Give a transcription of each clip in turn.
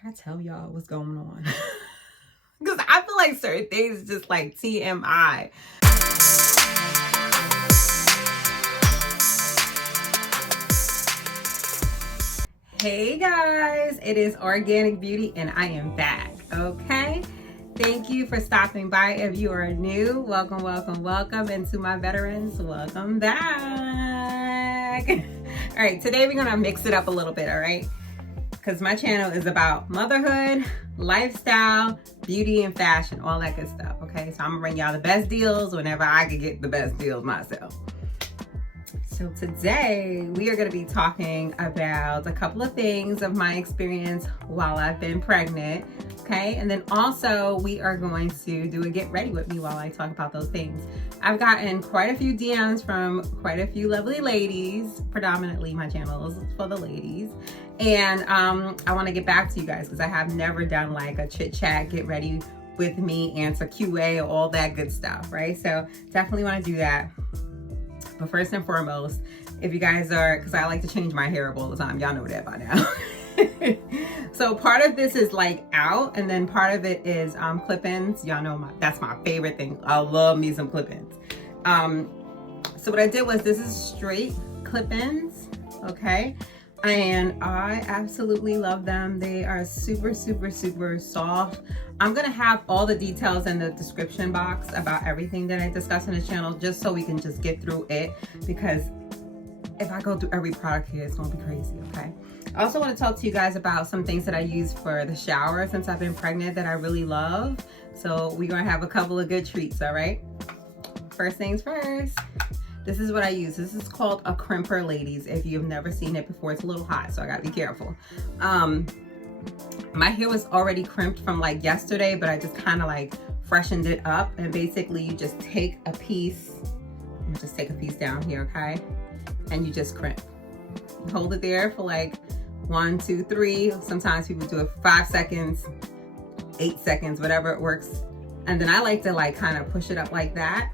Should I tell y'all what's going on? Because I feel like certain things just like TMI. Hey guys, it is Organic Beauty and I am back, okay? Thank you for stopping by. If you are new, welcome, welcome, welcome. And to my veterans, welcome back. All right, today we're gonna mix it up a little bit, all right? Because my channel is about motherhood, lifestyle, beauty, and fashion, all that good stuff, okay? So I'm gonna bring y'all the best deals whenever I can get the best deals myself. So today we are gonna be talking about a couple of things of my experience while I've been pregnant, okay? And then also we are going to do a get ready with me while I talk about those things. I've gotten quite a few DMs from quite a few lovely ladies, predominantly my channel is for the ladies. And I wanna get back to you guys because I have never done like a chit chat, get ready with me, answer QA, all that good stuff, right? So definitely wanna do that. But first and foremost, if you guys are, because I like to change my hair up all the time, y'all know that by now. So part of this is like out, and then part of it is clip-ins. Y'all know that's my favorite thing. I love me some clip-ins. So what I did was, this is straight clip-ins, okay? And I absolutely love them. They are super, super, super soft. I'm gonna have all the details in the description box about everything that I discuss in the channel, just so we can just get through it, because if I go through every product here, it's gonna be crazy, okay? I also wanna talk to you guys about some things that I use for the shower since I've been pregnant that I really love. So we're gonna have a couple of good treats, all right? First things first. This is what I use. This is called a crimper, ladies. If you've never seen it before, it's a little hot, so I gotta be careful. My hair was already crimped from like yesterday, but I just kind of like freshened it up. And basically you just take a piece, I'm gonna just take a piece down here, okay? And you just crimp. You hold it there for like 1, 2, 3. Sometimes people do it 5 seconds, 8 seconds, whatever it works. And then I like to like kind of push it up like that.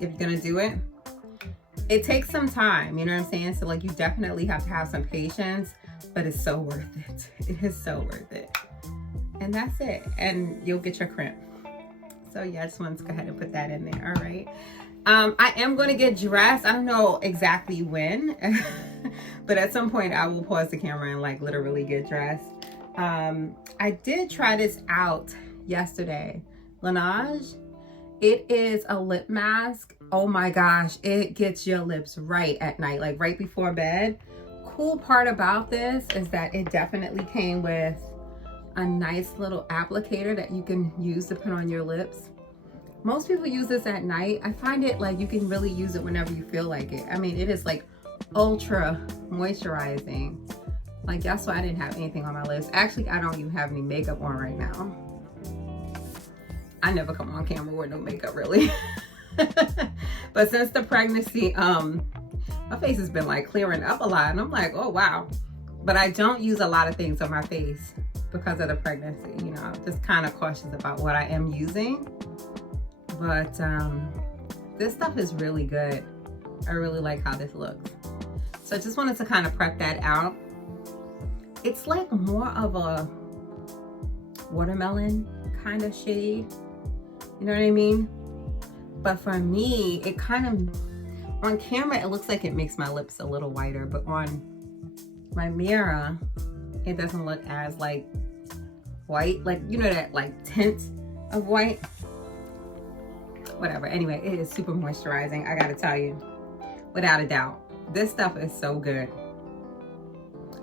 If you're gonna do it, it takes some time, you know what I'm saying? So like you definitely have to have some patience, but it's so worth it. It is so worth it. And that's it. And you'll get your crimp. So yeah, I just wanted to go ahead and put that in there, all right? I am gonna get dressed. I don't know exactly when, but at some point I will pause the camera and like literally get dressed. I did try this out yesterday. Laneige. It is a lip mask. Oh my gosh, it gets your lips right at night, like right before bed. Cool part about this is that it definitely came with a nice little applicator that you can use to put on your lips. Most people use this at night. I find it like you can really use it whenever you feel like it. I mean, it is like ultra moisturizing. Like that's why I didn't have anything on my lips. Actually, I don't even have any makeup on right now. I never come on camera with no makeup really. But since the pregnancy, my face has been like clearing up a lot and I'm like, oh wow. But I don't use a lot of things on my face because of the pregnancy, you know. I'm just kind of cautious about what I am using. But this stuff is really good. I really like how this looks. So I just wanted to kind of prep that out. It's like more of a watermelon kind of shade. You know what I mean? But for me, it kind of, on camera, it looks like it makes my lips a little whiter, but on my mirror, it doesn't look as like white, like, you know, that like tint of white. Whatever, anyway, it is super moisturizing, I gotta tell you, without a doubt. This stuff is so good.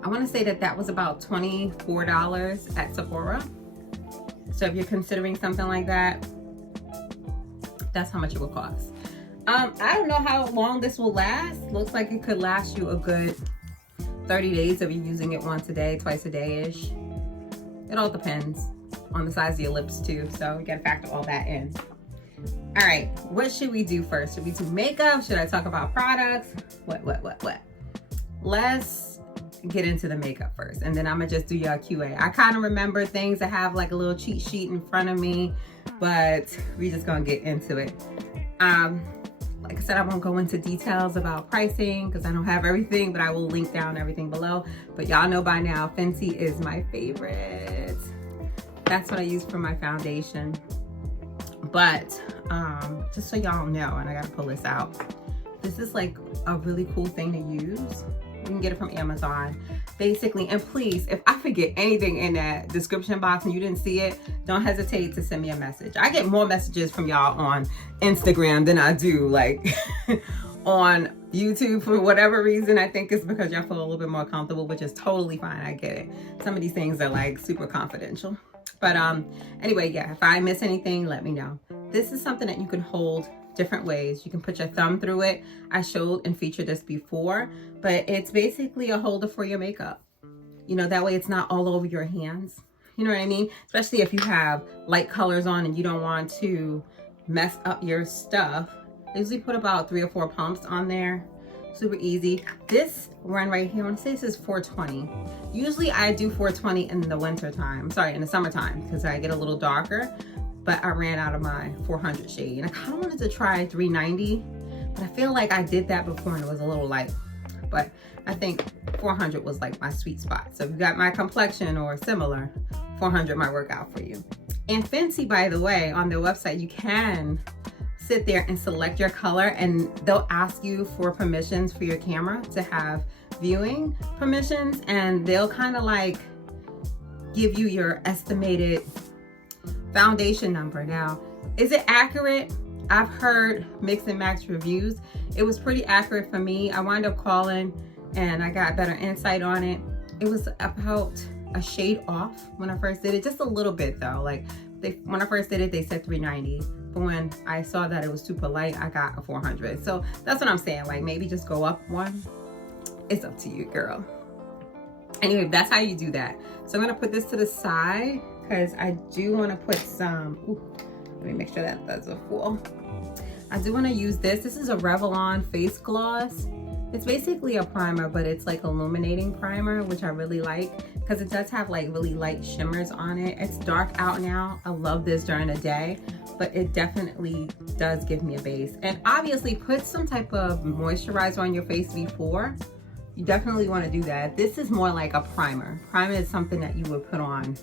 I wanna say that that was about $24 at Sephora. So if you're considering something like that, that's how much it will cost. I don't know how long this will last. Looks like it could last you a good 30 days if you're using it once a day, twice a day-ish. It all depends on the size of your lips too, so you gotta factor all that in. All right, what should we do first? Should we do makeup? Should I talk about products? What? Let's get into the makeup first, and then I'm gonna just do your QA. I kind of remember things. I have like a little cheat sheet in front of me, but we just gonna get into it. Like I said, I won't go into details about pricing because I don't have everything, but I will link down everything below. But y'all know by now, Fenty is my favorite. That's what I use for my foundation. But just so y'all know, and I gotta pull this out, this is like a really cool thing to use. You can get it from Amazon. Basically, and please, if I forget anything in that description box and you didn't see it, don't hesitate to send me a message. I get more messages from y'all on Instagram than I do like on YouTube for whatever reason. I think it's because y'all feel a little bit more comfortable, which is totally fine. I get it. Some of these things are like super confidential. But anyway, yeah, if I miss anything, let me know. This is something that you can hold different ways. You can put your thumb through it. I showed and featured this before, but it's basically a holder for your makeup. You know, that way it's not all over your hands. You know what I mean? Especially if you have light colors on and you don't want to mess up your stuff. I usually put about 3 or 4 pumps on there. Super easy. This one right here, I want to say this is 420. Usually I do 420 in the winter time. Sorry, in the summertime, because I get a little darker. But I ran out of my 400 shade. And I kind of wanted to try 390, but I feel like I did that before and it was a little light. But I think 400 was like my sweet spot. So if you got my complexion or similar, 400 might work out for you. And Fenty, by the way, on their website, you can sit there and select your color and they'll ask you for permissions for your camera to have viewing permissions, and they'll kind of like give you your estimated foundation number. Now, is it accurate? I've heard mix and match reviews. It was pretty accurate for me. I wound up calling and I got better insight on it. It was about a shade off when I first did it, just a little bit though. Like when I first did it, they said 390, but when I saw that it was super light, I got a 400. So that's what I'm saying. Like maybe just go up one. It's up to you, girl. Anyway, that's how you do that. So I'm gonna put this to the side because I do want to put some, let me make sure that that's a full. I do want to use this. This is a Revlon face gloss. It's basically a primer, but it's like illuminating primer, which I really like because it does have like really light shimmers on it. It's dark out now. I love this during the day, but it definitely does give me a base. And obviously put some type of moisturizer on your face before. You definitely want to do that. This is more like a primer. Primer is something that you would put on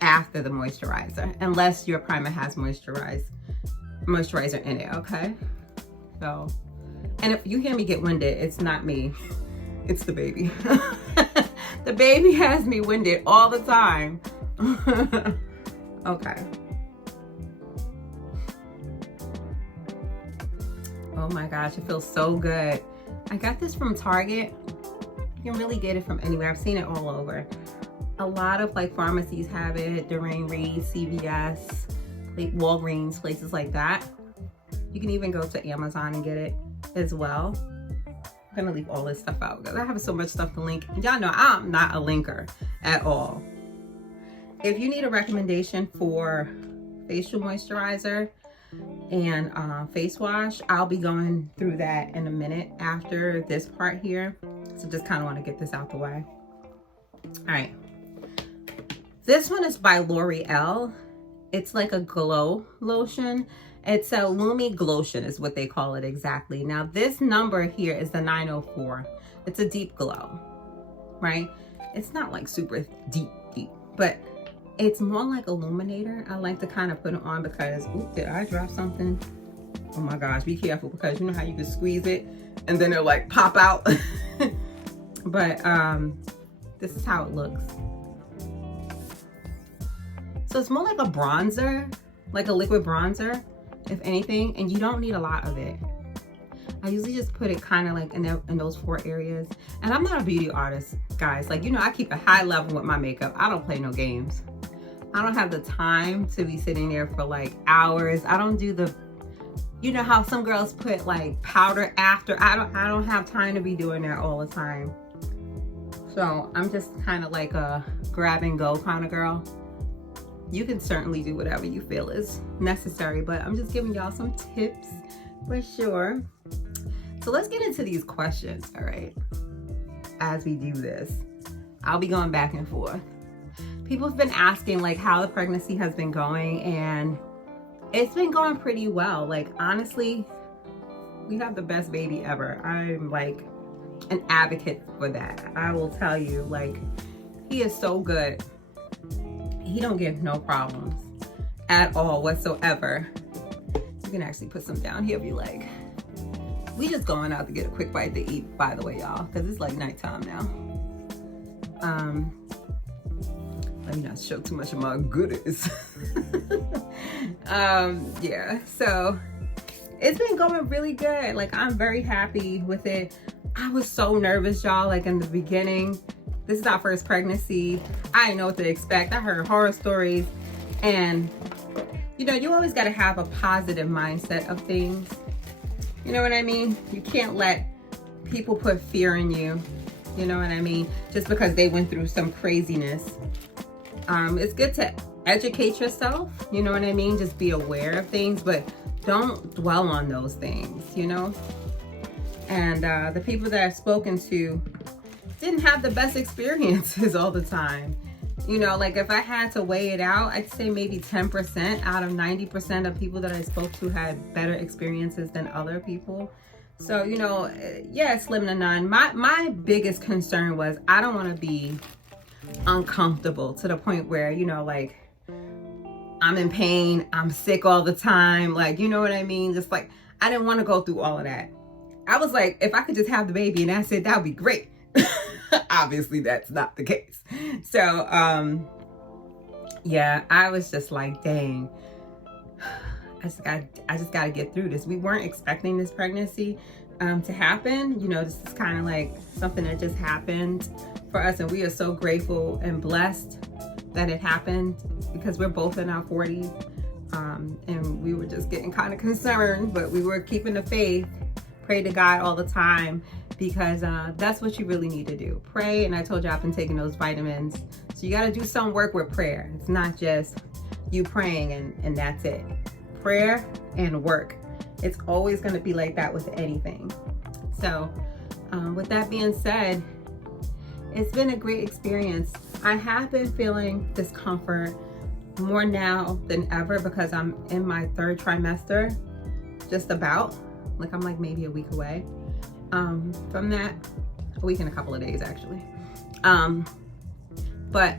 after the moisturizer, unless your primer has moisturizer in it, okay? So, and if you hear me get winded, it's not me, it's the baby. The baby has me winded all the time. Okay. Oh my gosh, it feels so good. I got this from Target. You can really get it from anywhere. I've seen it all over. A lot of like pharmacies have it, Duane Reade, CVS, like Walgreens, places like that. You can even go to Amazon and get it as well. I'm gonna leave all this stuff out because I have so much stuff to link. Y'all know I'm not a linker at all. If you need a recommendation for facial moisturizer and face wash, I'll be going through that in a minute after this part here. So just kind of want to get this out the way. All right. This one is by L'Oreal. It's like a glow lotion. It's a Lumi Glotion is what they call it exactly. Now this number here is the 904. It's a deep glow, right? It's not like super deep, but it's more like illuminator. I like to kind of put it on because, ooh, did I drop something? Oh my gosh, be careful because you know how you can squeeze it and then it'll like pop out. But this is how it looks. So it's more like a bronzer, like a liquid bronzer, if anything, and you don't need a lot of it. I usually just put it kind of like in those 4 areas. And I'm not a beauty artist, guys. Like, you know, I keep a high level with my makeup. I don't play no games. I don't have the time to be sitting there for like hours. I don't do the, you know how some girls put like powder after. I don't have time to be doing that all the time. So I'm just kind of like a grab and go kind of girl. You can certainly do whatever you feel is necessary, but I'm just giving y'all some tips for sure. So let's get into these questions, all right? As we do this, I'll be going back and forth. People have been asking like how the pregnancy has been going, and it's been going pretty well. Like honestly, We have the best baby ever. I'm like an advocate for that. I will tell you, like, he is so good. He don't give no problems at all whatsoever. You can actually put some down here if you like. We just going out to get a quick bite to eat, by the way, y'all, because it's like nighttime now. Let me not show too much of my goodies. Yeah, so it's been going really good. Like, I'm very happy with it. I was so nervous, y'all, like in the beginning. This is our first pregnancy. I didn't know what to expect. I heard horror stories, and you know, you always got to have a positive mindset of things. You know what I mean? You can't let people put fear in you. You know what I mean? Just because they went through some craziness. It's good to educate yourself. You know what I mean? Just be aware of things, but don't dwell on those things, you know? And the people that I've spoken to didn't have the best experiences all the time. You know, like if I had to weigh it out, I'd say maybe 10% out of 90% of people that I spoke to had better experiences than other people. So, you know, yeah, slim to none. My biggest concern was I don't want to be uncomfortable to the point where, you know, like I'm in pain, I'm sick all the time. Like, you know what I mean? Just like, I didn't want to go through all of that. I was like, if I could just have the baby and that's it, that would be great. Obviously, that's not the case. So, yeah, I was just like, dang, I just got to get through this. We weren't expecting this pregnancy to happen. You know, this is kind of like something that just happened for us, and we are so grateful and blessed that it happened because we're both in our 40s, and we were just getting kind of concerned, but we were keeping the faith. Pray to God all the time, because that's what you really need to do. Pray, and I told you I've been taking those vitamins. So you got to do some work with prayer. It's not just you praying and that's it. Prayer and work. It's always going to be like that with anything. So with that being said, it's been a great experience. I have been feeling discomfort more now than ever because I'm in my 3rd trimester, just about. Like, I'm like maybe a week away from that. A week and a couple of days, actually. But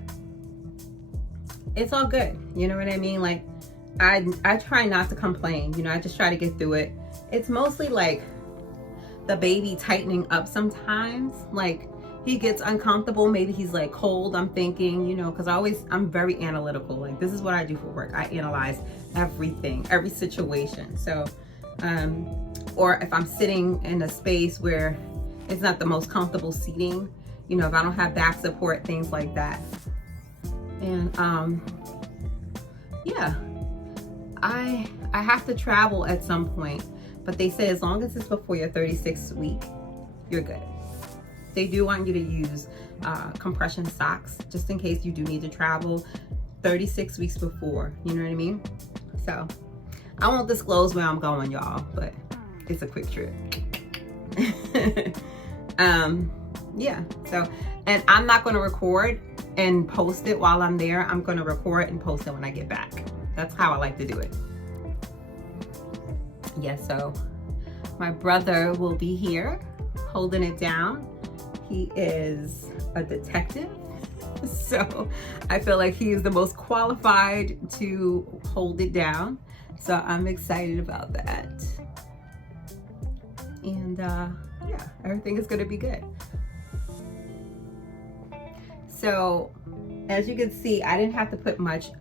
it's all good. You know what I mean? Like, I try not to complain. You know, I just try to get through it. It's mostly like the baby tightening up sometimes. Like, he gets uncomfortable. Maybe he's like cold, I'm thinking, you know, because I'm very analytical. Like, this is what I do for work. I analyze everything, every situation. So, or if I'm sitting in a space where it's not the most comfortable seating, you know, if I don't have back support, things like that. And yeah, I have to travel at some point, but they say as long as it's before your 36th week, you're good. They do want you to use compression socks just in case you do need to travel 36 weeks before, you know what I mean? So I won't disclose where I'm going, y'all, but it's a quick trip. Yeah, so, and I'm not going to record and post it while I'm there. I'm going to record and post it when I get back. That's how I like to do it. Yeah, so my brother will be here holding it down. He is a detective, so I feel like he is the most qualified to hold it down. So I'm excited about that. And yeah, everything is going to be good. So as you can see, I didn't have to put much.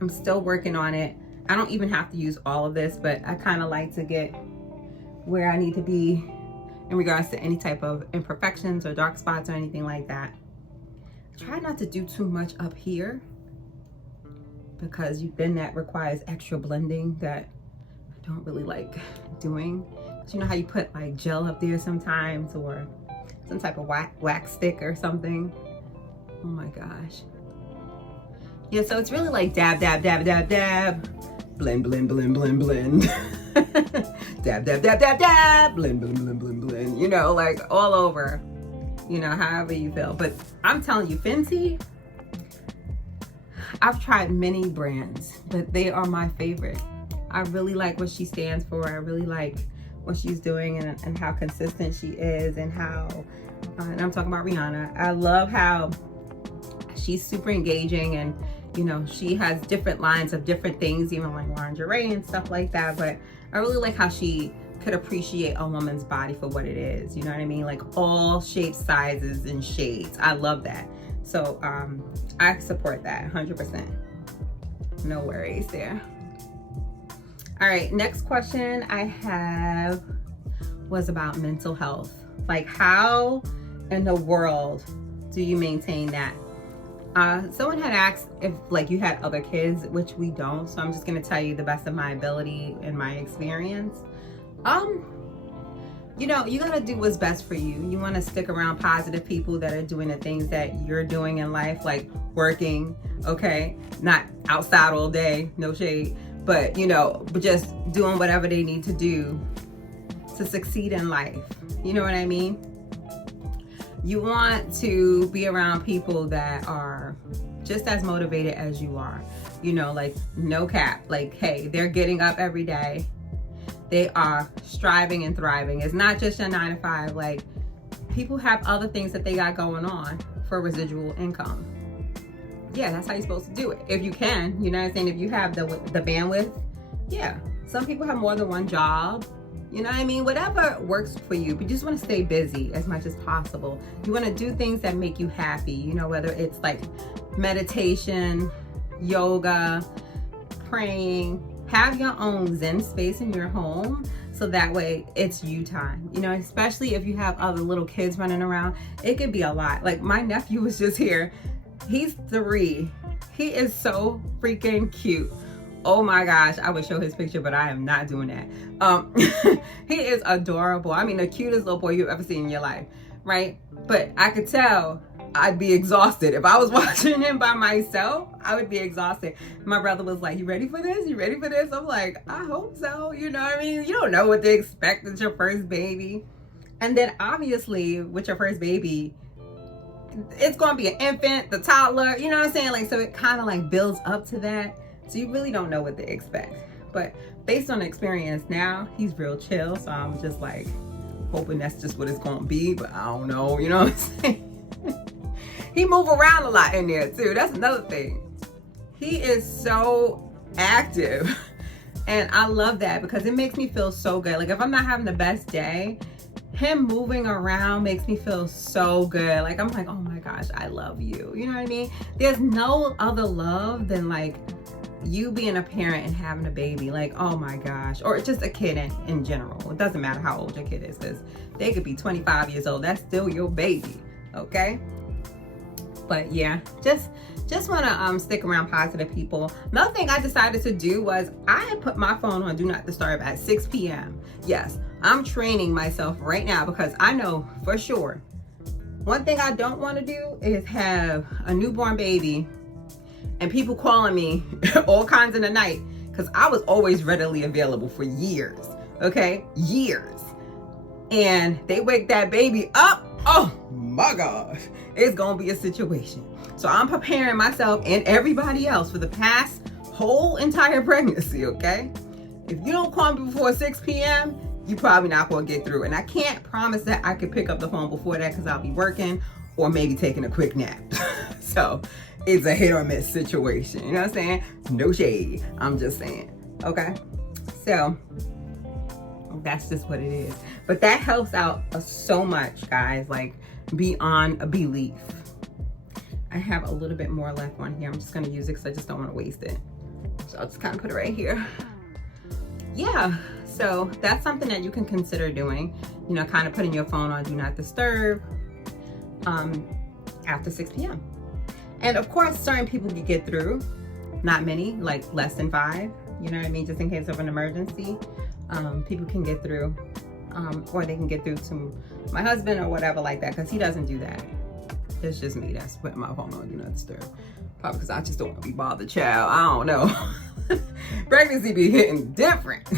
I'm still working on it. I don't even have to use all of this, but I kind of like to get where I need to be in regards to any type of imperfections or dark spots or anything like that. Try not to do too much up here, because then that requires extra blending that I don't really like doing. So you know how you put like gel up there sometimes, or some type of wax stick or something. Oh my gosh. Yeah, so it's really like dab, dab, dab, dab, dab. Blend, blend, blend, blend, blend. Dab, dab, dab, dab, dab. Blend, blend, blend, blend, blend. You know, like all over. You know, however you feel. But I'm telling you, Fenty, I've tried many brands, but they are my favorite. I really like what she stands for. I really like what she's doing and how consistent she is, and how, and I'm talking about Rihanna. I love how she's super engaging, and you know, she has different lines of different things, even like lingerie and stuff like that. But I really like how she could appreciate a woman's body for what it is. You know what I mean? Like all shapes, sizes, and shades. I love that. So I support that 100%. No worries there. All right, next question I have was about mental health. Like, how in the world do you maintain that? Someone had asked if like you had other kids, which we don't. So I'm just gonna tell you the best of my ability and my experience. You know, you gotta do what's best for you. You wanna stick around positive people that are doing the things that you're doing in life, like working, okay? Not outside all day, no shade, but you know, but just doing whatever they need to do to succeed in life. You know what I mean? You want to be around people that are just as motivated as you are. You know, like no cap, like, hey, they're getting up every day. They are striving and thriving. It's not just a 9 to 5. Like, people have other things that they got going on for residual income. Yeah, that's how you're supposed to do it. If you can, you know what I'm saying? If you have the bandwidth, yeah. Some people have more than one job. You know what I mean? Whatever works for you, but you just want to stay busy as much as possible. You want to do things that make you happy, you know, whether it's like meditation, yoga, praying. Have your own Zen space in your home, so that way it's you time. You know, especially if you have other little kids running around, it could be a lot. Like my nephew was just here. He's 3. He is so freaking cute. Oh my gosh, I would show his picture, but I am not doing that. He is adorable. I mean, the cutest little boy you've ever seen in your life, right? But I could tell I'd be exhausted. If I was watching him by myself, I would be exhausted. My brother was like, you ready for this? You ready for this? I'm like, I hope so. You know what I mean? You don't know what to expect with your first baby. And then obviously with your first baby, it's going to be an infant, the toddler, you know what I'm saying? Like, so it kind of like builds up to that. So you really don't know what to expect. But based on the experience now, he's real chill. So I'm just like hoping that's just what it's going to be. But I don't know, you know what I'm saying? He move around a lot in there too. That's another thing. He is so active. And I love that because it makes me feel so good. Like if I'm not having the best day, him moving around makes me feel so good. Like I'm like, oh my gosh, I love you. You know what I mean? There's no other love than like you being a parent and having a baby. Like, oh my gosh. Or just a kid in general. It doesn't matter how old your kid is, because they could be 25 years old. That's still your baby. Okay? But yeah, just want to stick around positive people. Another thing I decided to do was I had put my phone on Do Not Disturb at 6 p.m. Yes, I'm training myself right now because I know for sure one thing I don't want to do is have a newborn baby and people calling me all kinds in the night, because I was always readily available for years. Okay, years. And they wake that baby up. Oh my gosh, it's gonna be a situation. So I'm preparing myself and everybody else for the past whole entire pregnancy, okay? If you don't call me before 6 p.m., you're probably not gonna get through. And I can't promise that I could pick up the phone before that because I'll be working or maybe taking a quick nap. So it's a hit or miss situation, you know what I'm saying? No shade, I'm just saying, okay? So that's just what it is. But that helps out so much, guys, like beyond a belief. I have a little bit more left on here. I'm just gonna use it because I just don't want to waste it. So I'll just kind of put it right here. Yeah, so that's something that you can consider doing. You know, kind of putting your phone on Do Not Disturb after 6 p.m. And of course, certain people can get through. Not many, like less than 5. You know what I mean? Just in case of an emergency. People can get through, or they can get through to my husband or whatever like that, because he doesn't do that. It's just me that's putting my phone on Do Not Disturb. Probably because I just don't want to be bothered, child. I don't know. Pregnancy be hitting different.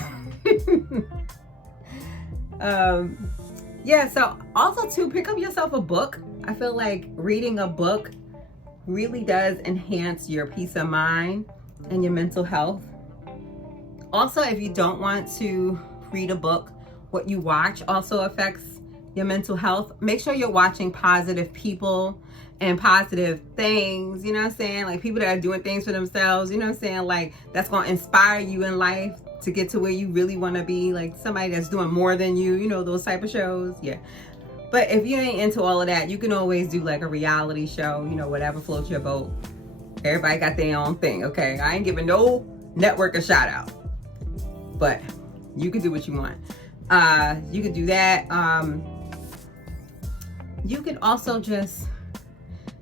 Yeah, so also to pick up yourself a book. I feel like reading a book really does enhance your peace of mind and your mental health. Also, if you don't want to read a book what you watch also affects your mental health. Make sure you're watching positive people and positive things, you know what I'm saying? Like people that are doing things for themselves, you know what I'm saying? Like that's going to inspire you in life to get to where you really want to be. Like somebody that's doing more than you, you know, those type of shows. Yeah. But if you ain't into all of that, you can always do like a reality show, you know, whatever floats your boat. Everybody got their own thing, okay? I ain't giving no network a shout out, but you can do what you want. You can do that. You can also just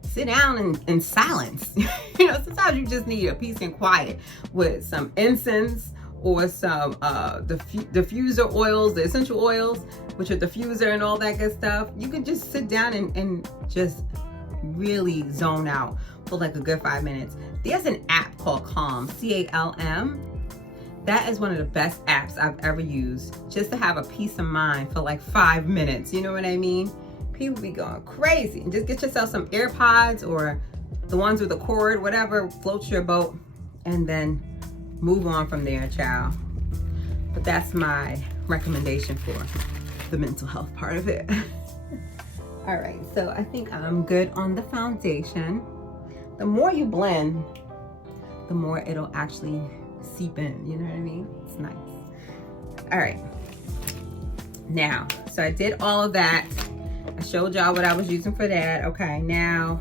sit down in silence. You know, sometimes you just need a peace and quiet with some incense or some diffuser oils, the essential oils, which are diffuser and all that good stuff. You can just sit down and just really zone out for like a good 5 minutes. There's an app called Calm, C-A-L-M. That is one of the best apps I've ever used just to have a peace of mind for like 5 minutes. You know what I mean? People be going crazy. And just get yourself some AirPods or the ones with a cord, whatever floats your boat, and then move on from there, child. But that's my recommendation for the mental health part of it. All right, so I think I'm good on the foundation. The more you blend, the more it'll actually seep in, you know what I mean? It's nice. All right, now, so I did all of that. I showed y'all what I was using for that. Okay, now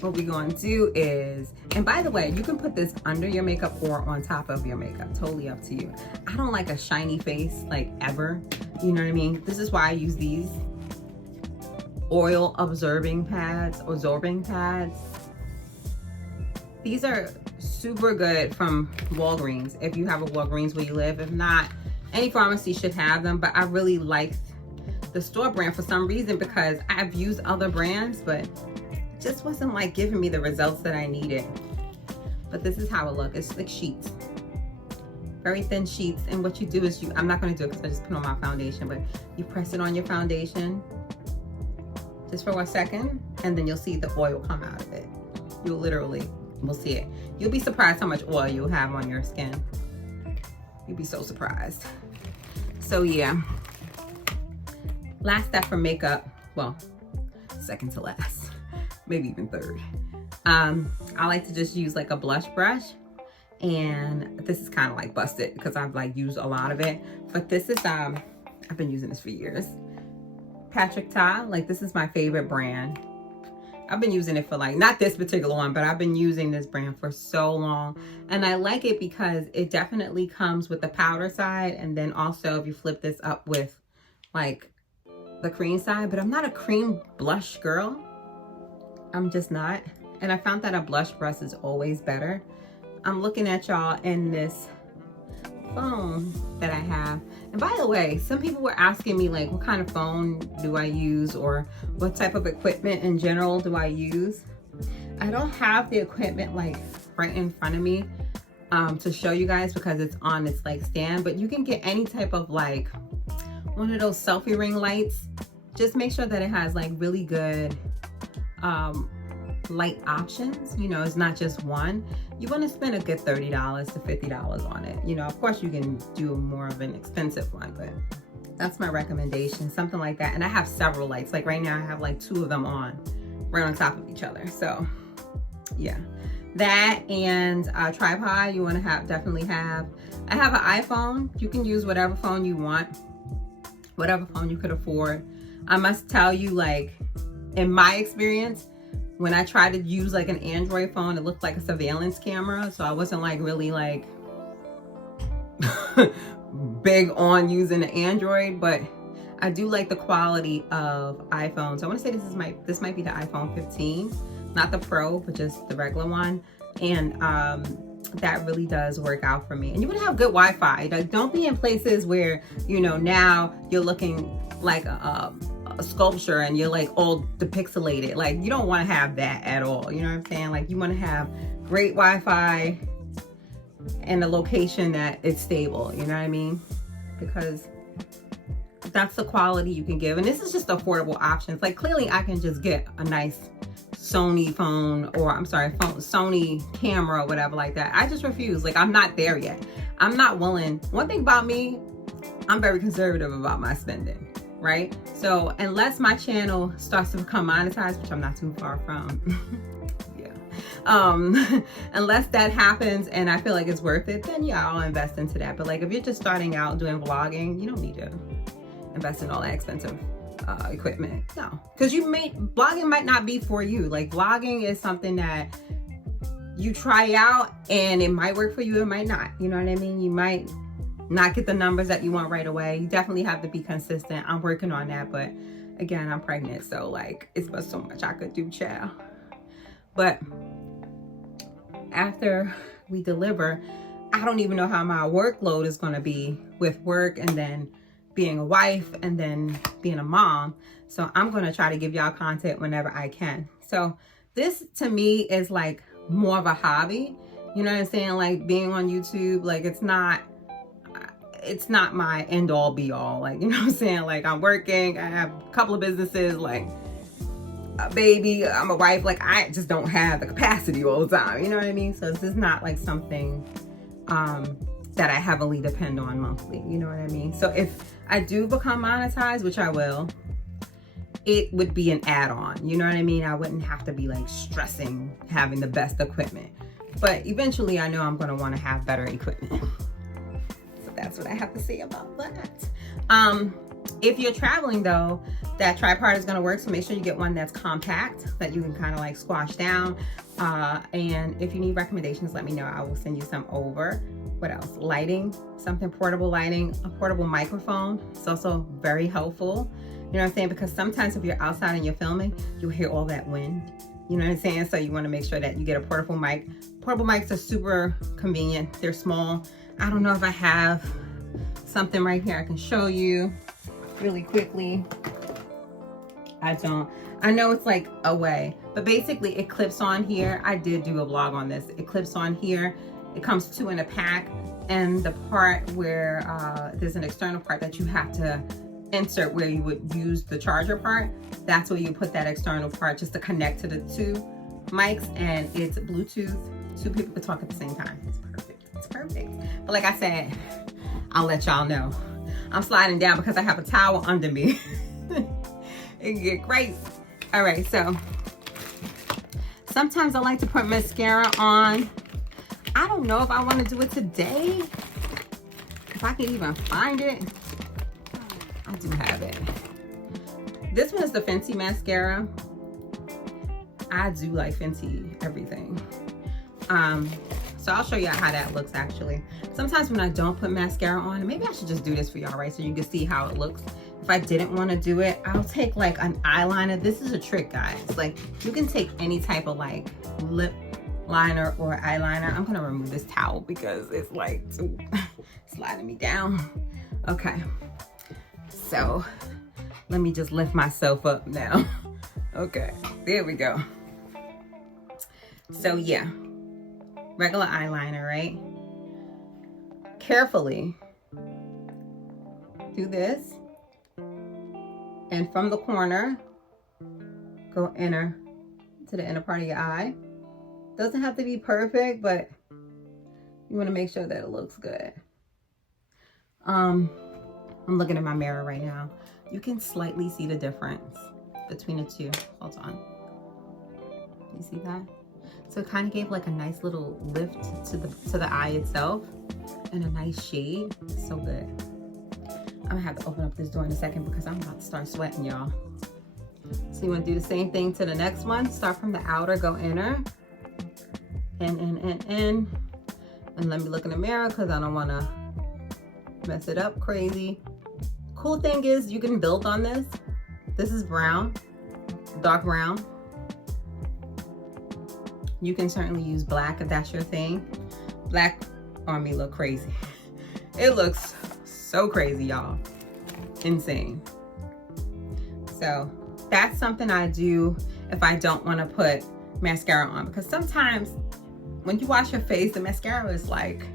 what we're going to do is, and by the way, you can put this under your makeup or on top of your makeup, totally up to you. I don't like a shiny face like ever, you know what I mean? This is why I use these oil absorbing pads. These are super good from Walgreens, if you have a Walgreens where you live. If not, any pharmacy should have them, but I really like the store brand for some reason because I've used other brands, but it just wasn't like giving me the results that I needed. But this is how it looks. It's like sheets, very thin sheets. And what you do is I'm not going to do it because I just put on my foundation, but you press it on your foundation just for 1 second, and then you'll see the oil come out of it. You'll literally will see it. You'll be surprised how much oil you'll have on your skin. You'll be so surprised. So yeah, last step for makeup, well, second to last, maybe even third. I like to just use like a blush brush, and this is kind of like busted because I've like used a lot of it, but this is I've been using this for years. Patrick Ta, like this is my favorite brand. I've been using it for like, not this particular one, but I've been using this brand for so long. And I like it because it definitely comes with the powder side. And then also if you flip this up with like the cream side, but I'm not a cream blush girl. I'm just not. And I found that a blush brush is always better. I'm looking at y'all in this phone that I have. And by the way, some people were asking me like, what kind of phone do I use, or what type of equipment in general do I use? I don't have the equipment like right in front of me to show you guys because it's on this like stand, but you can get any type of like one of those selfie ring lights. Just make sure that it has like really good light options. You know, it's not just one. You want to spend a good $30 to $50 on it. You know, of course you can do more of an expensive one, but that's my recommendation, something like that. And I have several lights. Like right now I have like 2 of them on right on top of each other. So yeah, that and a tripod you want to definitely have. I have an iPhone. You can use whatever phone you want, whatever phone you could afford. I must tell you, like in my experience, when I tried to use like an Android phone, it looked like a surveillance camera. So I wasn't like really like big on using the Android, but I do like the quality of iPhones. I want to say this might be the iPhone 15, not the Pro, but just the regular one. And that really does work out for me. And you want to have good Wi-Fi. Like, don't be in places where, you know, now you're looking like a sculpture and you're like all depixelated. Like, you don't want to have that at all. You know what I'm saying? Like, you want to have great Wi-Fi and a location that is stable. You know what I mean? Because that's the quality you can give. And this is just affordable options. Like, clearly I can just get a nice Sony phone, or I'm sorry, Sony camera or whatever like that. I just refuse. Like, I'm not there yet. I'm not willing. One thing about me, I'm very conservative about my spending, right? So unless my channel starts to become monetized, which I'm not too far from, unless that happens and I feel like it's worth it, then yeah, I'll invest into that. But like if you're just starting out doing vlogging, you don't need to invest in all that expensive equipment. No, because vlogging might not be for you. Like vlogging is something that you try out and it might work for you, it might not. You know what I mean? You might not get the numbers that you want right away. You definitely have to be consistent. I'm working on that, but again, I'm pregnant, so like it's but so much I could do, child. But after we deliver, I don't even know how my workload is going to be with work and then being a wife and then being a mom. So I'm going to try to give y'all content whenever I can. So this to me is like more of a hobby. You know what I'm saying? Like being on YouTube, like it's not my end all be all. Like, you know what I'm saying? Like I'm working, I have a couple of businesses, like a baby, I'm a wife, like I just don't have the capacity all the time, you know what I mean? So this is not like something that I heavily depend on monthly, you know what I mean? So if I do become monetized, which I will, it would be an add-on, you know what I mean? I wouldn't have to be like stressing having the best equipment, but eventually I know I'm going to want to have better equipment. So that's what I have to say about that. If you're traveling though, that tripod is going to work, so make sure you get one that's compact that you can kind of like squash down. And if you need recommendations, let me know. I will send you some over. What else? Lighting, something portable lighting, a portable microphone. It's also very helpful. You know what I'm saying? Because sometimes if you're outside and you're filming, you'll hear all that wind. You know what I'm saying? So you want to make sure that you get a portable mic. Portable mics are super convenient. They're small. I don't know if I have something right here I can show you really quickly. I don't. I know it's like away, but basically it clips on here. I did do a vlog on this. It clips on here. It comes two in a pack, and the part where there's an external part that you have to insert where you would use the charger part, that's where you put that external part just to connect to the two mics, and it's Bluetooth. Two people can talk at the same time. It's perfect. It's perfect. But like I said, I'll let y'all know. I'm sliding down because I have a towel under me. It can get crazy. All right, so sometimes I like to put mascara on. I don't know if I want to do it today. If I can even find it. I do have it. This one is the Fenty mascara. I do like Fenty everything. So I'll show you how that looks actually. Sometimes when I don't put mascara on, maybe I should just do this for y'all, right? So you can see how it looks. If I didn't want to do it, I'll take like an eyeliner. This is a trick, guys. Like you can take any type of like lip liner or eyeliner. I'm gonna remove this towel because it's like sliding me down. Okay, so let me just lift myself up now. Okay, there we go. So yeah, regular eyeliner, right? Carefully do this, and from the corner go inner to the inner part of your eye. Doesn't have to be perfect, but you want to make sure that it looks good. I'm looking at my mirror right now. You can slightly see the difference between the two. Hold on. You see that? So it kind of gave like a nice little lift to the eye itself, and a nice shade. So good. I'm gonna have to open up this door in a second because I'm about to start sweating, y'all. So you want to do the same thing to the next one. Start from the outer, go inner. In. And let me look in the mirror because I don't want to mess it up crazy. Cool thing is you can build on this. This is brown, dark brown. You can certainly use black if that's your thing. Black on me look crazy. It looks so crazy, y'all. Insane. So that's something I do if I don't want to put mascara on, because sometimes when you wash your face, the mascara is like,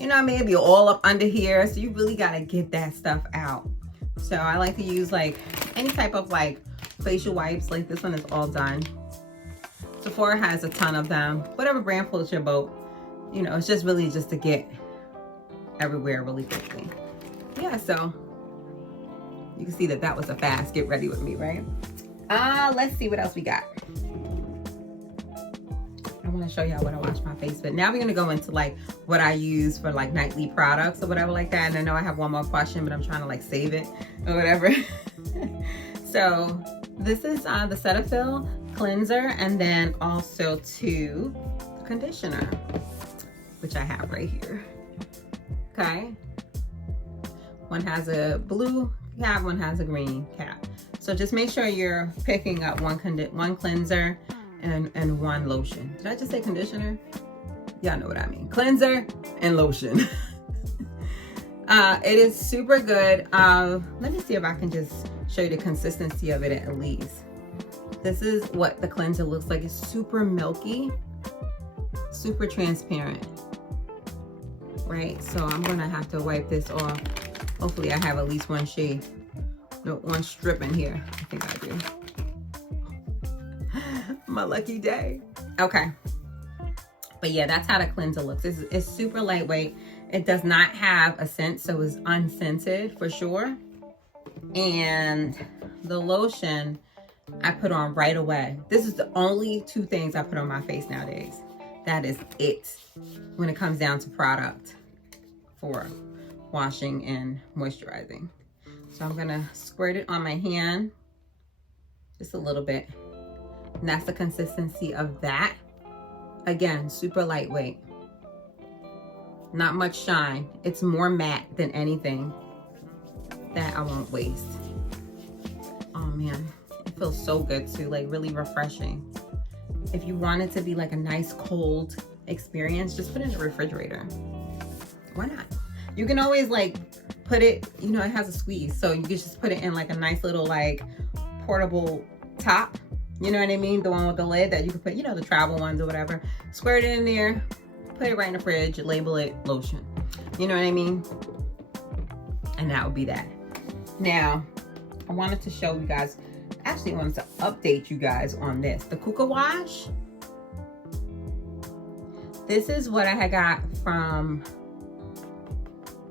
you know what I mean? It'd be all up under here. So you really got to get that stuff out. So I like to use like any type of like facial wipes. Like this one is all done. Sephora has a ton of them. Whatever brand floats your boat. You know, it's just really just to get everywhere really quickly. yeah, so you can see that that was a fast get ready with me, right? Let's see what else we got. I want to show y'all what I wash my face with. Now we're gonna go into like what I use for like nightly products or whatever like that. And I know I have one more question, but I'm trying to like save it or whatever. So this is the Cetaphil cleanser, and then also the conditioner, which I have right here. Okay. One has a blue cap, one has a green cap. So just make sure you're picking up one cleanser and one lotion. Did I just say conditioner? Y'all know what I mean. Cleanser and lotion. It is super good. Let me see if I can just show you the consistency of it at least. This is what the cleanser looks like. It's super milky, super transparent, right? So I'm gonna have to wipe this off. Hopefully I have at least one shade, no, one strip in here. I think I do. My lucky day. Okay. But yeah, that's how the cleanser looks. It's super lightweight. It does not have a scent, so it's unscented for sure. And the lotion I put on right away. This is the only two things I put on my face nowadays. That is it when it comes down to product for washing and moisturizing. So I'm gonna squirt it on my hand just a little bit. And that's the consistency of that. Again, super lightweight. Not much shine. It's more matte than anything that I won't waste. Oh man, it feels so good too, like really refreshing. If you want it to be like a nice cold experience, just put it in the refrigerator. Why not? You can always like put it, you know, it has a squeeze, so you can just put it in like a nice little like portable top. You know what I mean? The one with the lid that you can put, you know, the travel ones or whatever. Squirt it in there, put it right in the fridge, label it lotion. You know what I mean? And that would be that. Now, I wanted to show you guys, actually wanted to update you guys on this. The Kuka Wash. This is what I had got from,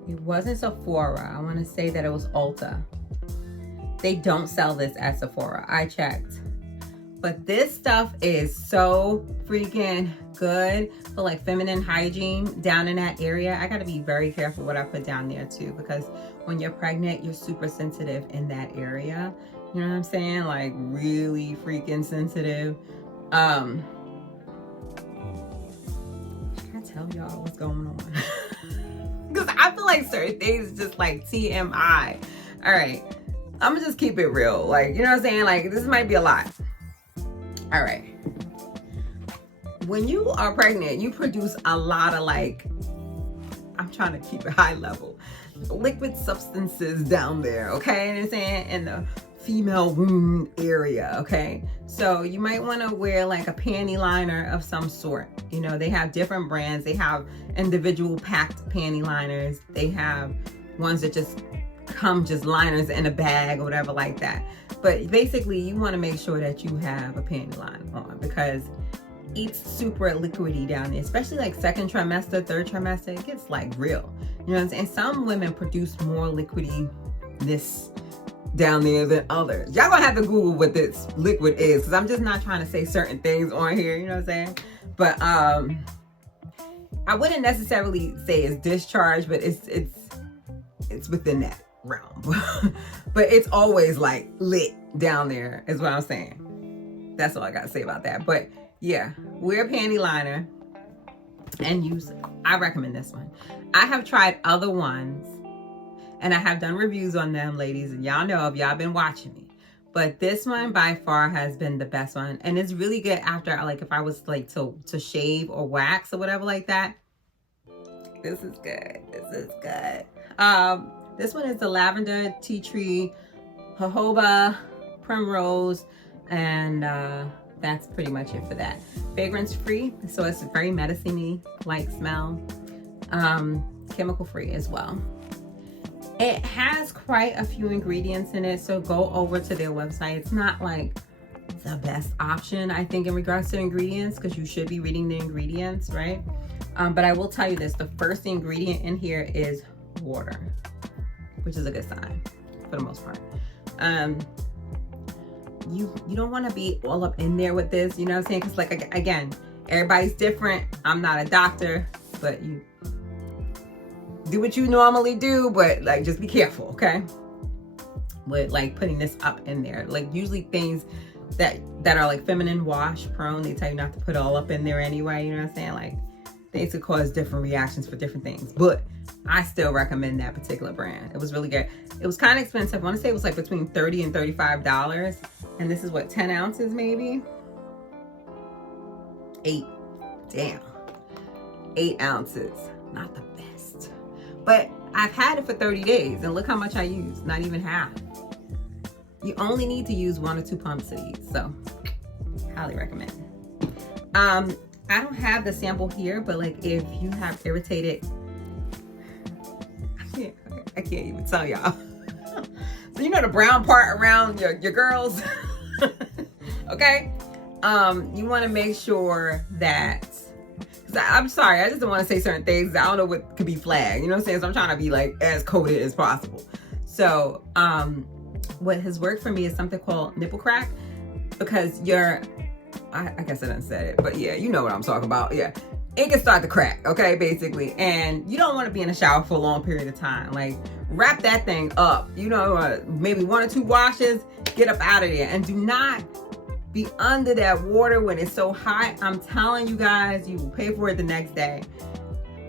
it wasn't Sephora. I want to say that it was Ulta. They don't sell this at Sephora. I checked. But this stuff is so freaking good for like feminine hygiene down in that area. I gotta be very careful what I put down there too, because when you're pregnant, you're super sensitive in that area. You know what I'm saying? Like really freaking sensitive. Can I tell y'all what's going on? Because I feel like certain things just like TMI. All right, I'm gonna just keep it real. Like, you know what I'm saying? Like this might be a lot. All right. When you are pregnant, you produce a lot of like, I'm trying to keep it high level, liquid substances down there, okay? You know what I'm saying? In the female womb area, okay? So you might want to wear like a panty liner of some sort. You know, they have different brands. They have individual packed panty liners. They have ones that just come just liners in a bag or whatever like that. But basically you want to make sure that you have a panty liner on, because it's super liquidy down there, especially like second trimester, third trimester. It gets like real, you know what I'm saying? Some women produce more liquidiness down there than others. Y'all gonna have to Google what this liquid is, because I'm just not trying to say certain things on here, you know what I'm saying? But I wouldn't necessarily say it's discharge, but it's within that realm. But it's always like lit down there is what I'm saying. That's all I gotta say about that. But yeah, wear a panty liner and use, I recommend this one. I have tried other ones and I have done reviews on them, ladies, and y'all know if y'all been watching me. But this one by far has been the best one, and it's really good after, like, if I was like to shave or wax or whatever like that. This is good. This is good. This one is the lavender, tea tree, jojoba, primrose, and that's pretty much it for that. Fragrance free, so it's very medicine-y like smell. Chemical free as well. It has quite a few ingredients in it, so go over to their website. It's not like the best option, I think, in regards to ingredients, because you should be reading the ingredients, right? But I will tell you this, the first ingredient in here is water, which is a good sign for the most part. You don't want to be all up in there with this, you know what I'm saying? Because like, again, everybody's different. I'm not a doctor, but you do what you normally do, but like just be careful, okay? With like putting this up in there. Like usually things that are like feminine wash prone, they tell you not to put all up in there anyway, you know what I'm saying? Like things could cause different reactions for different things, but I still recommend that particular brand. It was really good. It was kind of expensive. I want to say it was like between $30 and $35. And this is what, 10 ounces maybe? 8. Damn. 8 ounces. Not the best. But I've had it for 30 days and look how much I used. Not even half. You only need to use 1 or 2 pumps of these. So, highly recommend. I don't have the sample here, but like if you have irritated, I can't even tell y'all. So you know the brown part around your girls, okay? You want to make sure that, I'm sorry, I just don't want to say certain things. I don't know what could be flagged, you know what I'm saying? So I'm trying to be like as coded as possible. So what has worked for me is something called nipple crack, because I guess I didn't say it, but yeah, you know what I'm talking about. Yeah, it can start to crack, okay, basically. And you don't want to be in the shower for a long period of time. Like, wrap that thing up, you know, maybe 1 or 2 washes, get up out of there. And do not be under that water when it's so hot. I'm telling you guys, you will pay for it the next day.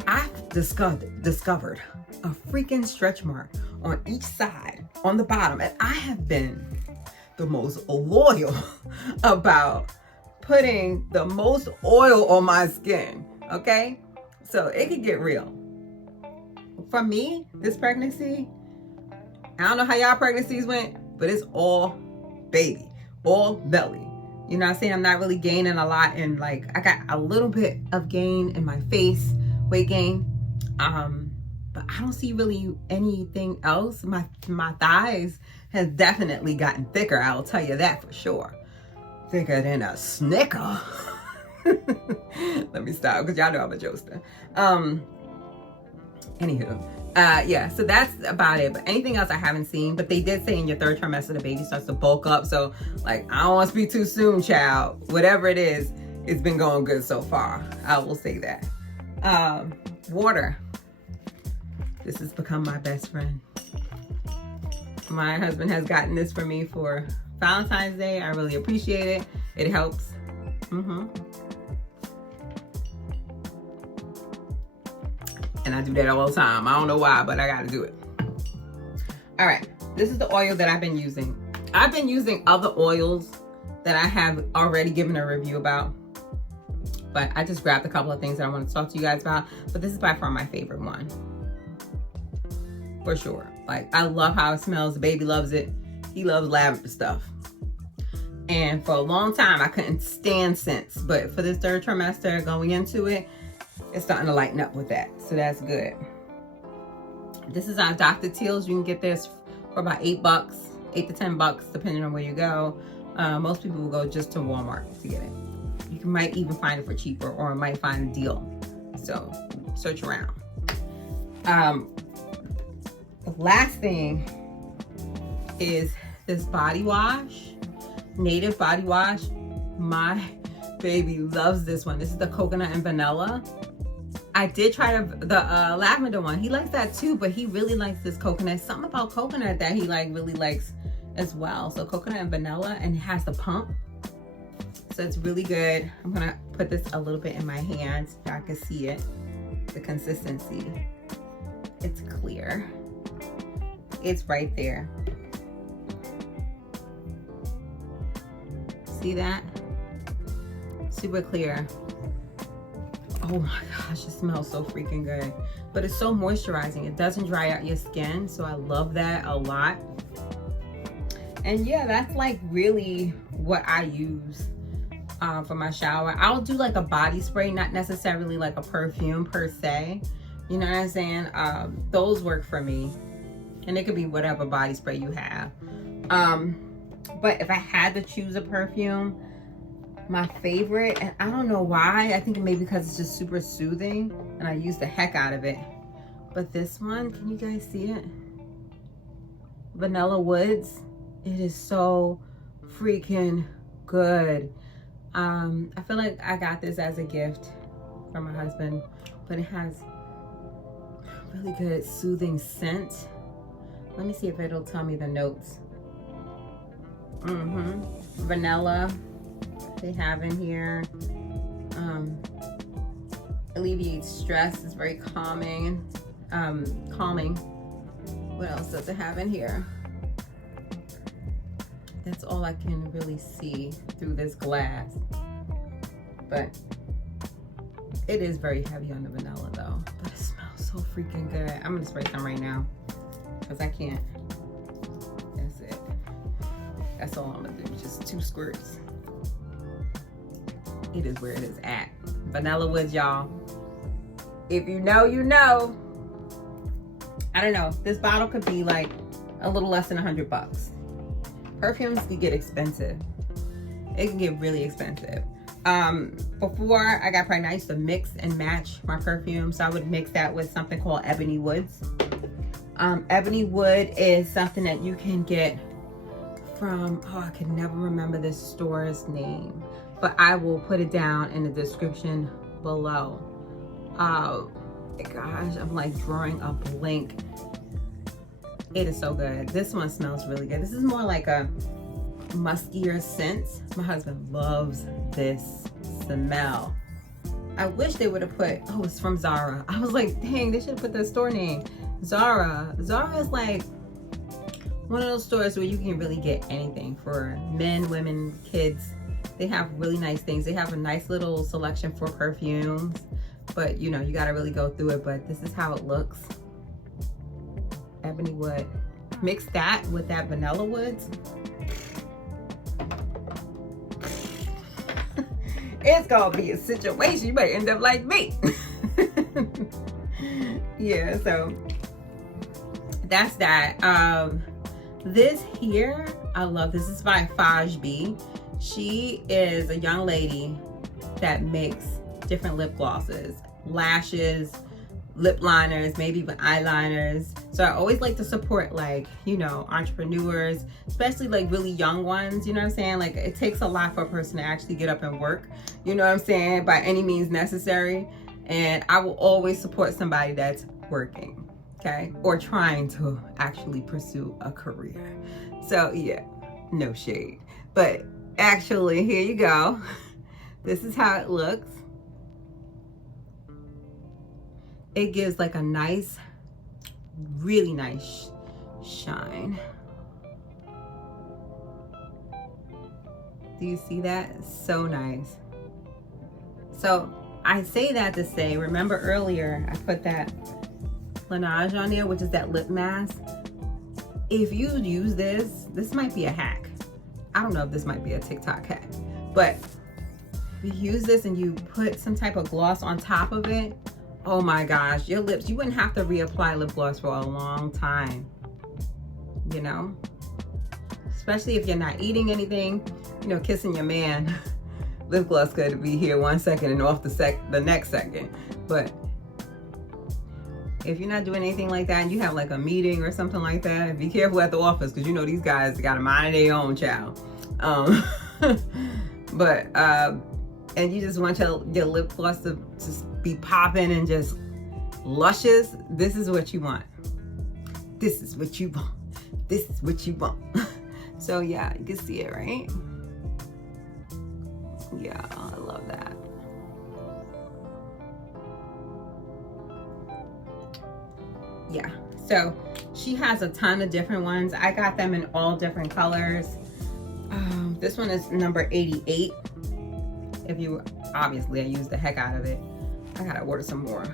I've discovered a freaking stretch mark on each side, on the bottom. And I have been the most loyal about putting the most oil on my skin, okay? So it could get real. For me, this pregnancy, I don't know how y'all pregnancies went, but it's all baby, all belly. You know what I'm saying? I'm not really gaining a lot, and like I got a little bit of gain in my face, weight gain. But I don't see really anything else. My thighs has definitely gotten thicker, I'll tell you that for sure. Thicker than a Snicker. Let me stop, because y'all know I'm a jokester. Anywho, yeah, so that's about it. But anything else I haven't seen. But they did say in your 3rd trimester, the baby starts to bulk up. So, like, I don't want to speak too soon, child. Whatever it is, it's been going good so far. I will say that. Water. This has become my best friend. My husband has gotten this for me for Valentine's Day. I really appreciate it. It helps. And I do that all the time. I don't know why, but I gotta do it. All right, this is the oil that I've been using. I've been using other oils that I have already given a review about, but I just grabbed a couple of things that I want to talk to you guys about. But this is by far my favorite one, for sure. Like, I love how it smells. The baby loves it. He loves lavender stuff. And for a long time, I couldn't stand scents. But for this 3rd trimester, going into it, it's starting to lighten up with that. So that's good. This is our Dr. Teal's. You can get this for about $8, $8 to $10, depending on where you go. Most people will go just to Walmart to get it. You might even find it for cheaper, or might find a deal. So search around. The last thing is this body wash, Native body wash. My baby loves this one. This is the coconut and vanilla. I did try the lavender one. He likes that too, but he really likes this coconut. Something about coconut that he really likes as well. So coconut and vanilla, and it has the pump. So it's really good. I'm gonna put this a little bit in my hands so I can see it. The consistency. It's clear. It's right there. See that? Super clear. Oh my gosh, it smells so freaking good. But it's so moisturizing. It doesn't dry out your skin, so I love that a lot. And yeah, that's like really what I use for my shower. I'll do like a body spray, not necessarily like a perfume per se. You know what I'm saying? Those work for me. And it could be whatever body spray you have. But if I had to choose a perfume, my favorite, and I don't know why, I think maybe because it's just super soothing and I use the heck out of it. But this one, can you guys see it? Vanilla Woods. It is so freaking good. I feel like I got this as a gift from my husband, but it has really good soothing scent. Let me see if it'll tell me the notes. Vanilla they have in here. Alleviates stress. It's very calming. What else does it have in here? That's all I can really see through this glass. But it is very heavy on the vanilla though. But it smells so freaking good. I'm gonna spray some right now because I can't. That's it. That's all I'm gonna do. Just 2 squirts. It is where it is at. Vanilla Woods, y'all. If you know, you know. I don't know. This bottle could be like a little less than $100. Perfumes can get expensive. It can get really expensive. Before I got pregnant, I used to mix and match my perfume. So I would mix that with something called Ebony Woods. Ebony Wood is something that you can get from, oh, I can never remember this store's name, but I will put it down in the description below. Gosh, I'm like drawing a blank. It is so good. This one smells really good. This is more like a muskier scent. My husband loves this smell. I wish they would have put, oh, it's from Zara. I was like, dang, they should have put the store name. Zara. Zara is like one of those stores where you can really get anything for men, women, kids. They have really nice things. They have a nice little selection for perfumes, but you know, you gotta really go through it. But this is how it looks. Ebony Wood. Mix that with that Vanilla Woods. It's gonna be a situation. You might end up like me. Yeah, so that's that. This here, I love this. This is by Faj B. She is a young lady that makes different lip glosses, lashes, lip liners, maybe even eyeliners. So I always like to support, like, you know, entrepreneurs, especially like really young ones, you know what I'm saying? Like, it takes a lot for a person to actually get up and work, you know what I'm saying, by any means necessary. And I will always support somebody that's working, okay, or trying to actually pursue a career. So yeah, no shade, but actually, here you go. This is how it looks. It gives like a nice, really nice shine. Do you see that? It's so nice. So I say that to say, remember earlier I put that Laneige on there, which is that lip mask. If you use this might be a hack. I don't know if this might be a TikTok hack, but if you use this and you put some type of gloss on top of it, oh my gosh, your lips, you wouldn't have to reapply lip gloss for a long time, you know? Especially if you're not eating anything, you know, kissing your man. Lip gloss could be here 1 second and off the next second. But if you're not doing anything like that and you have like a meeting or something like that, be careful at the office, because you know these guys got a mind of their own, child. And you just want your lip gloss to just be popping and just luscious. This is what you want. This is what you want. This is what you want. So yeah, you can see it, right? Yeah, I love that. Yeah, so she has a ton of different ones. I got them in all different colors. This one is number 88. Obviously I used the heck out of it. I gotta order some more.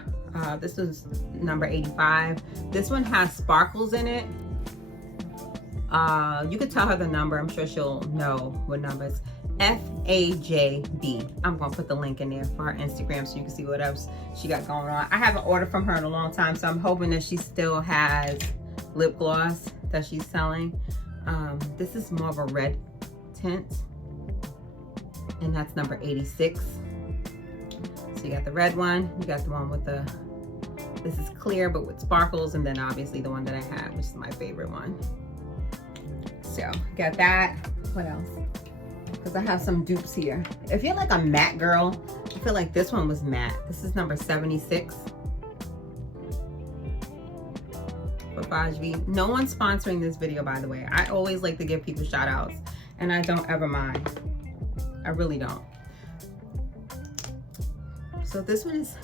This was number 85. This one has sparkles in it. You could tell her the number. I'm sure she'll know what number it's FAJB. I'm gonna put the link in there for her Instagram so you can see what else she got going on. I haven't ordered from her in a long time, so I'm hoping that she still has lip gloss that she's selling. This is more of a red tint, and that's number 86. So you got the red one, you got the one with this is clear but with sparkles, and then obviously the one that I have, which is my favorite one. So got that. What else? Because I have some dupes here. If you're like a matte girl, I feel like this one was matte. This is number 76 for Faj V. No one's sponsoring this video, by the way. I always like to give people shout outs, and I don't ever mind. I really don't. So this one is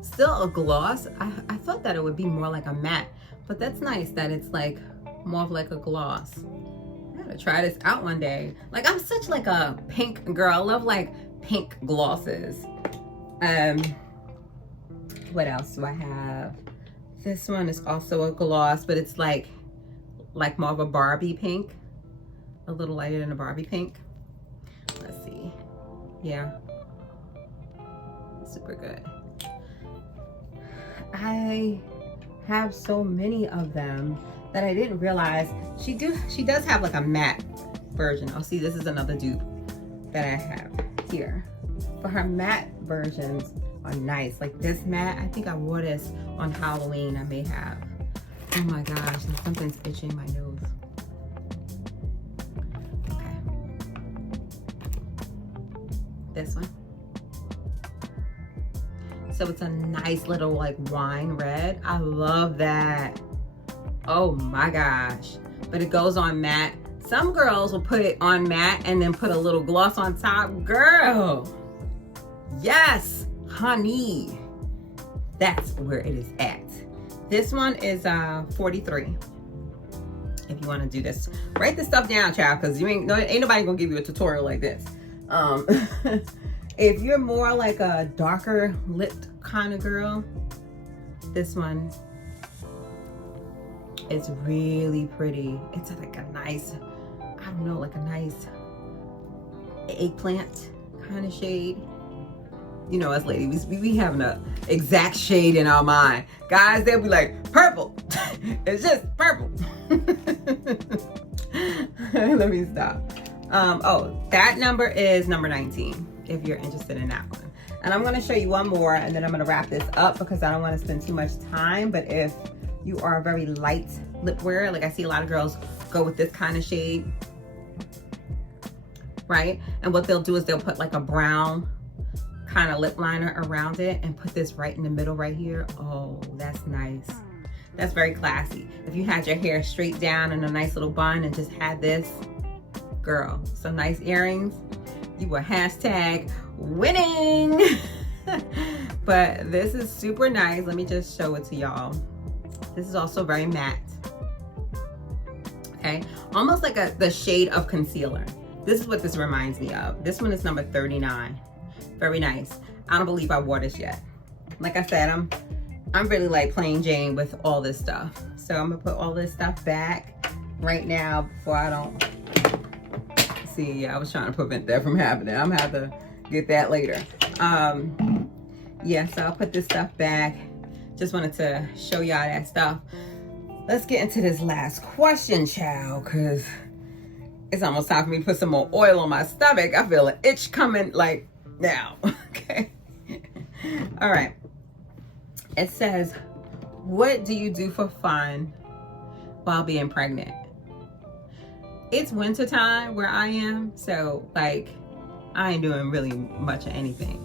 still a gloss. I thought that it would be more like a matte, but that's nice that it's like more of like a gloss. I gotta try this out one day. Like, I'm such like a pink girl. I love like pink glosses. What else do I have? This one is also a gloss, but it's like more of a Barbie pink, a little lighter than a Barbie pink. Let's see. Yeah, super good. I have so many of them that I didn't realize. She does have like a matte version. Oh, see, this is another dupe that I have here. But her matte versions are nice. Like this matte, I think I wore this on Halloween. I may have. Oh my gosh, something's itching my nose. Okay. This one. So it's a nice little like wine red. I love that. Oh my gosh. But it goes on matte. Some girls will put it on matte and then put a little gloss on top. Girl, yes, honey. That's where it is at. This one is 43. If you want to do this, write this stuff down, child, because ain't nobody gonna give you a tutorial like this. If you're more like a darker lipped kind of girl, this one is really pretty. It's like a nice, I don't know, like a nice eggplant kind of shade. You know, us ladies, we be having a exact shade in our mind. Guys, they'll be like, purple. It's just purple. Let me stop. Oh, that number is number 19, if you're interested in that one. And I'm gonna show you one more, and then I'm gonna wrap this up because I don't wanna spend too much time. But if you are a very light lip wearer, like I see a lot of girls go with this kind of shade, right? And what they'll do is they'll put like a brown kind of lip liner around it and put this right in the middle right here. Oh, that's nice. That's very classy. If you had your hair straight down in a nice little bun and just had this, girl, some nice earrings, you were hashtag winning. But this is super nice. Let me just show it to y'all. This is also very matte. Okay, almost like the shade of concealer. This is what this reminds me of. This one is number 39. Very nice. I don't believe I wore this yet. Like I said, I'm really like plain Jane with all this stuff. So I'm gonna put all this stuff back right now before I don't see. I was trying to prevent that from happening. I'm gonna have to get that later. Yeah, so I'll put this stuff back. Just wanted to show y'all that stuff. Let's get into this last question, child, because it's almost time for me to put some more oil on my stomach. I feel an itch coming like now. Okay. All right. It says, what do you do for fun while being pregnant? It's winter time where I am, so like I ain't doing really much of anything.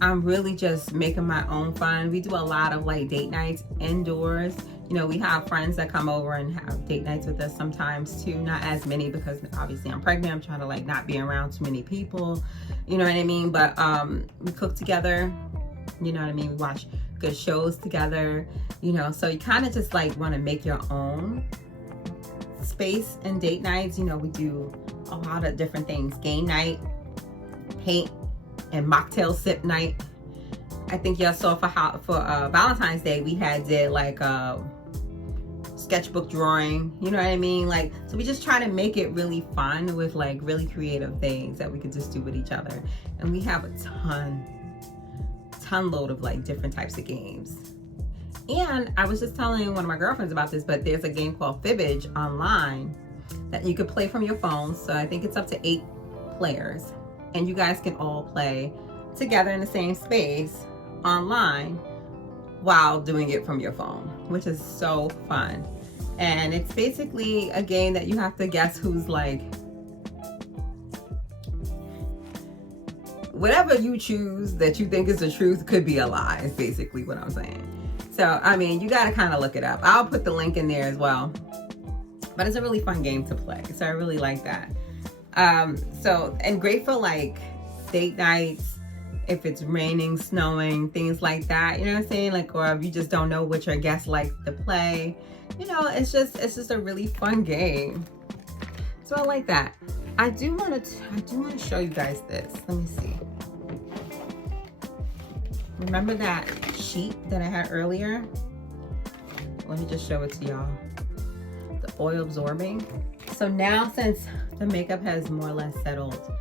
I'm really just making my own fun. We do a lot of like date nights indoors. You know, we have friends that come over and have date nights with us sometimes too. Not as many because obviously I'm pregnant. I'm trying to like not be around too many people. You know what I mean? But we cook together. You know what I mean? We watch good shows together. You know, so you kind of just like want to make your own space and date nights. You know, we do a lot of different things. Game night, paint and mocktail sip night. I think y'all saw for Valentine's Day we did like a sketchbook drawing, you know what I mean? Like, so we just try to make it really fun with like really creative things that we could just do with each other. And we have a ton load of like different types of games. And I was just telling one of my girlfriends about this, but there's a game called Fibbage online that you could play from your phone. So I think it's up to 8 players, and you guys can all play together in the same space online while doing it from your phone, which is so fun. And it's basically a game that you have to guess who's like, whatever you choose that you think is the truth could be a lie, is basically what I'm saying. So, I mean, you got to kind of look it up. I'll put the link in there as well. But it's a really fun game to play. So I really like that. And great for like date nights, if it's raining, snowing, things like that. You know what I'm saying? Like, or if you just don't know what your guests like to play. You know, it's just a really fun game. So I like that. I do want to show you guys this. Let me see. Remember that sheet that I had earlier? Let me just show it to y'all. The oil absorbing. So now, since the makeup has more or less settled,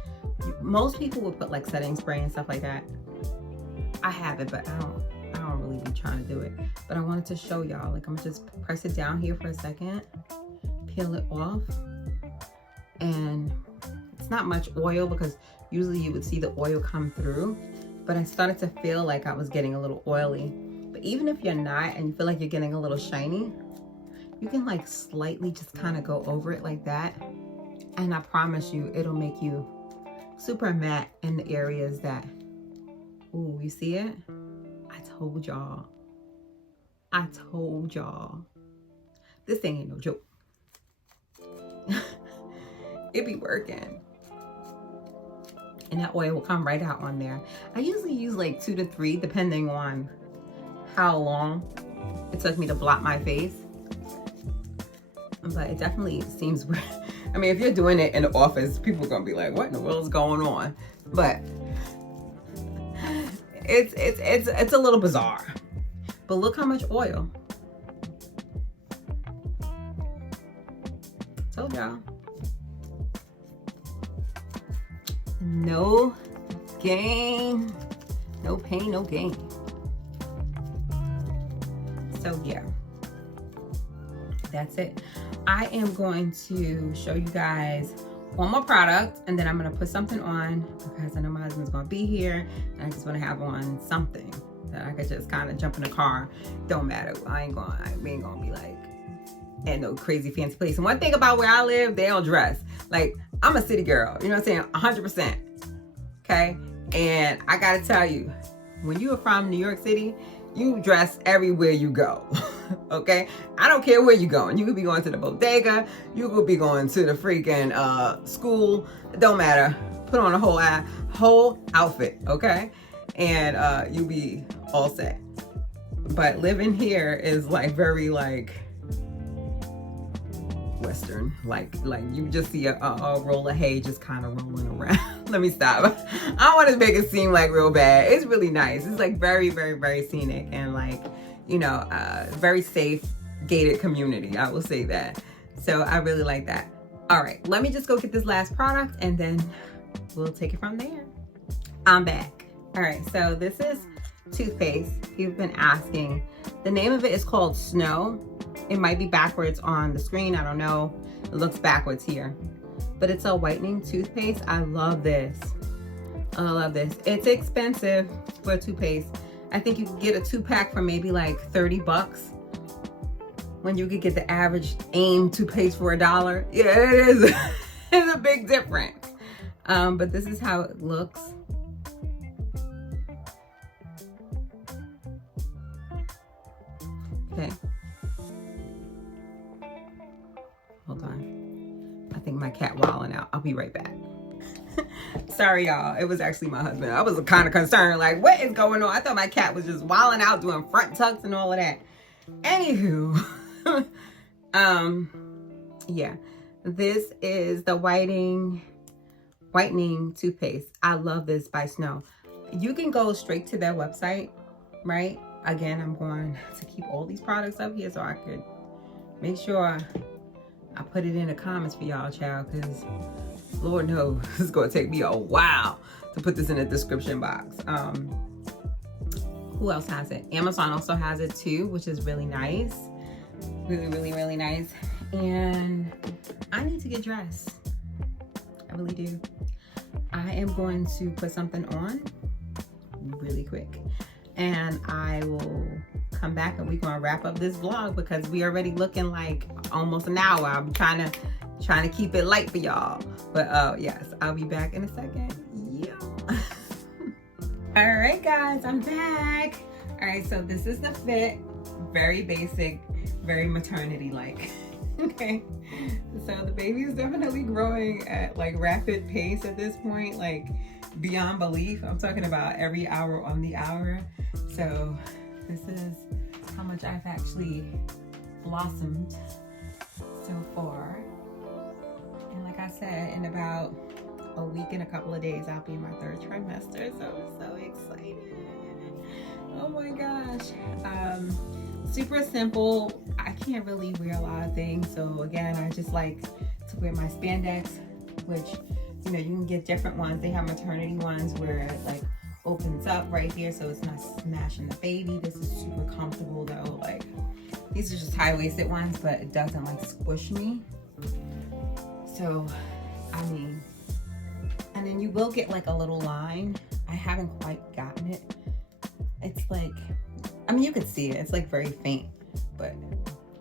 most people would put like setting spray and stuff like that. I have it, but I don't really be trying to do it. But I wanted to show y'all. Like, I'm gonna just press it down here for a second, peel it off, and it's not much oil because usually you would see the oil come through. But I started to feel like I was getting a little oily. But even if you're not and you feel like you're getting a little shiny, you can like slightly just kind of go over it like that. And I promise you, it'll make you super matte in the areas that, ooh, you see it? I told y'all. I told y'all. This thing ain't no joke. It be working. And that oil will come right out on there. I usually use like 2 to 3 depending on how long it took me to blot my face. But it definitely seems weird. I mean, if you're doing it in the office, people are gonna be like, what in the world is going on? But it's a little bizarre. But look how much oil. Told y'all. No gain, no pain, no gain. So yeah, that's it. I am going to show you guys one more product, and then I'm gonna put something on because I know my husband's gonna be here, and I just wanna have on something that I could just kind of jump in the car. Don't matter. We ain't gonna be like in no crazy fancy place. And one thing about where I live, they don't dress. Like, I'm a city girl, you know what I'm saying? 100%. Okay? And I gotta tell you, when you are from New York City, you dress everywhere you go. Okay? I don't care where you're going. You could be going to the bodega, you could be going to the freaking school. It don't matter. Put on a whole outfit, okay? And you'll be all set. But living here is like very like Western, like you just see a roll of hay just kind of rolling around. Let me stop. I don't want to make it seem like real bad. It's really nice. It's like very, very, very scenic and like, you know, very safe, gated community. I will say that. So I really like that. All right, let me just go get this last product and then we'll take it from there. I'm back. All right, so this is toothpaste. You've been asking. The name of it is called Snow. It might be backwards on the screen. I don't know. It looks backwards here. But it's a whitening toothpaste. I love this. I love this. It's expensive for a toothpaste. I think you could get a 2-pack for maybe like 30 bucks. When you could get the average AIM toothpaste for $1. Yeah, it is. It's a big difference. But this is how it looks. Okay. Hold on. I think my cat wilding out. I'll be right back. Sorry, y'all. It was actually my husband. I was kind of concerned, like, what is going on? I thought my cat was just wilding out, doing front tucks and all of that. Anywho, yeah. This is the whitening toothpaste. I love this by Snow. You can go straight to their website, right? Again, I'm going to keep all these products up here so I could make sure I put it in the comments for y'all, child, because Lord knows it's going to take me a while to put this in the description box. Who else has it? Amazon also has it too, which is really nice. Really, really, really nice. And I need to get dressed. I really do. I am going to put something on really quick. And I will come back and we're gonna wrap up this vlog because we already looking like almost an hour. I'm trying to keep it light for y'all. But yes, I'll be back in a second. Yeah. All right, guys, I'm back. All right, so this is the fit. Very basic, very maternity-like. Okay, so the baby is definitely growing at like rapid pace at this point, like beyond belief. I'm talking about every hour on the hour. So this is how much I've actually blossomed so far. And like I said, in about a week and a couple of days, I'll be in my 3rd trimester. So I'm so excited. Oh my gosh. Super simple. I can't really wear a lot of things. So again, I just like to wear my spandex, which, you know, you can get different ones. They have maternity ones where it like opens up right here so it's not smashing the baby. This is super comfortable though. Like, these are just high-waisted ones, but it doesn't like squish me. So, I mean, and then you will get like a little line. I haven't quite gotten it. It's like, I mean, you could see it. It's like very faint, but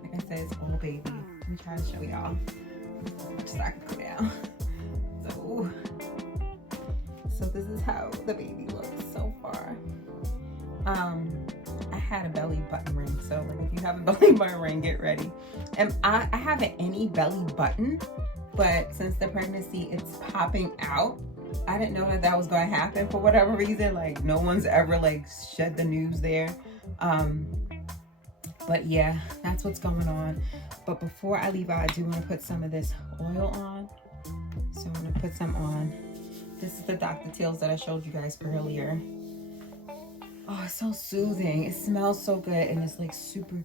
like I said, it's all baby. Let me try to show y'all as much as I can go down. So this is how the baby looks so far. I had a belly button ring, so like if you have a belly button ring, get ready. And I haven't any belly button, but since the pregnancy, it's popping out. I didn't know that was going to happen for whatever reason. Like, no one's ever like shed the news there. But yeah, that's what's going on. But before I leave out, I do want to put some of this oil on. So I'm going to put some on. This is the Dr. Teal's that I showed you guys earlier. Oh, it's so soothing. It smells so good, and it's like super,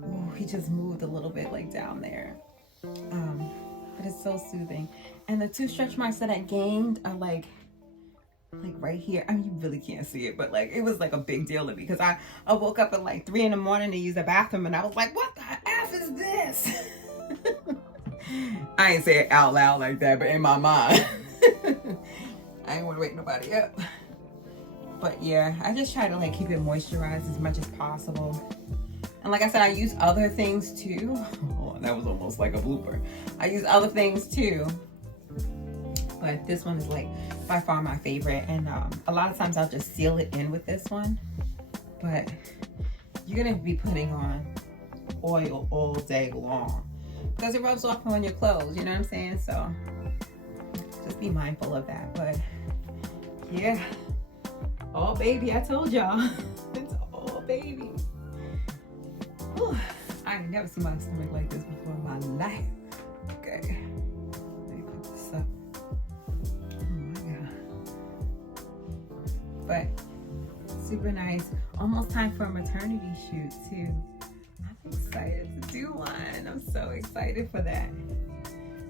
ooh, he just moved a little bit like down there. But it's so soothing. And the 2 stretch marks that I gained are like right here. I mean, you really can't see it, but like it was like a big deal to me because I woke up at like 3 in the morning to use the bathroom, and I was like, what the F is this? I ain't say it out loud like that, but in my mind. I ain't want to wake nobody up. But yeah, I just try to like keep it moisturized as much as possible. And like I said, I use other things too. Oh, that was almost like a blooper. I use other things too. But this one is like by far my favorite. And a lot of times I'll just seal it in with this one. But you're going to be putting on oil all day long because it rubs off on your clothes. You know what I'm saying? So just be mindful of that. But yeah, all baby. I told y'all. It's all baby. Whew. I ain't never seen my stomach like this before in my life. Okay. Let me put this up. Oh my God. But super nice. Almost time for a maternity shoot too. I'm excited to do one. I'm so excited for that.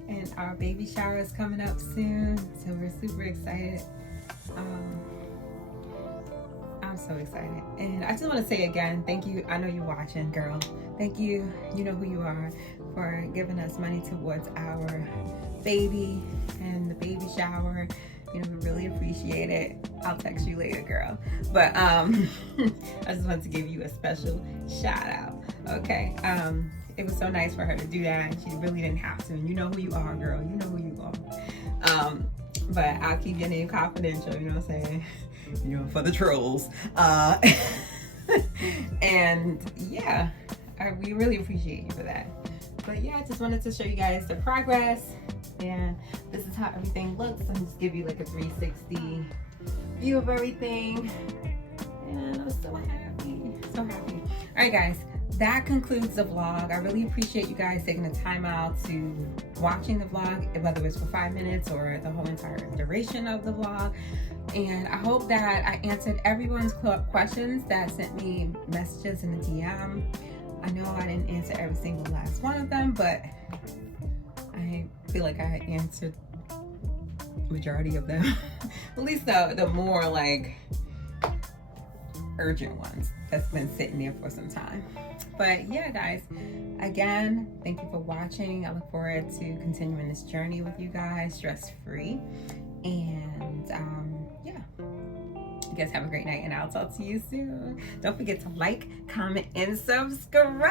And our baby shower is coming up soon, so we're super excited. I'm so excited. And I just want to say again, thank you. I know you're watching, girl. Thank you. You know who you are, for giving us money towards our baby and the baby shower. You know, we really appreciate it. I'll text you later, girl. But I just wanted to give you a special shout out. Okay. It was so nice for her to do that, and she really didn't have to. And you know who you are, girl. You know who you are. But I'll keep your name confidential, you know what I'm saying? You know, for the trolls. And yeah, we really appreciate you for that. But yeah, I just wanted to show you guys the progress, and this is how everything looks. I'm just give you like a 360 view of everything, and I'm so happy, so happy. All right, guys, that concludes the vlog. I really appreciate you guys taking the time out to watching the vlog, whether it's for 5 minutes or the whole entire duration of the vlog. And I hope that I answered everyone's questions that sent me messages in the DM. I know I didn't answer every single last one of them, but I feel like I answered majority of them. At least the more like urgent ones that's been sitting there for some time. But yeah, guys, again, thank you for watching. I look forward to continuing this journey with you guys, stress-free. And yeah, guys have a great night, and I'll talk to you soon. Don't forget to like, comment, and subscribe.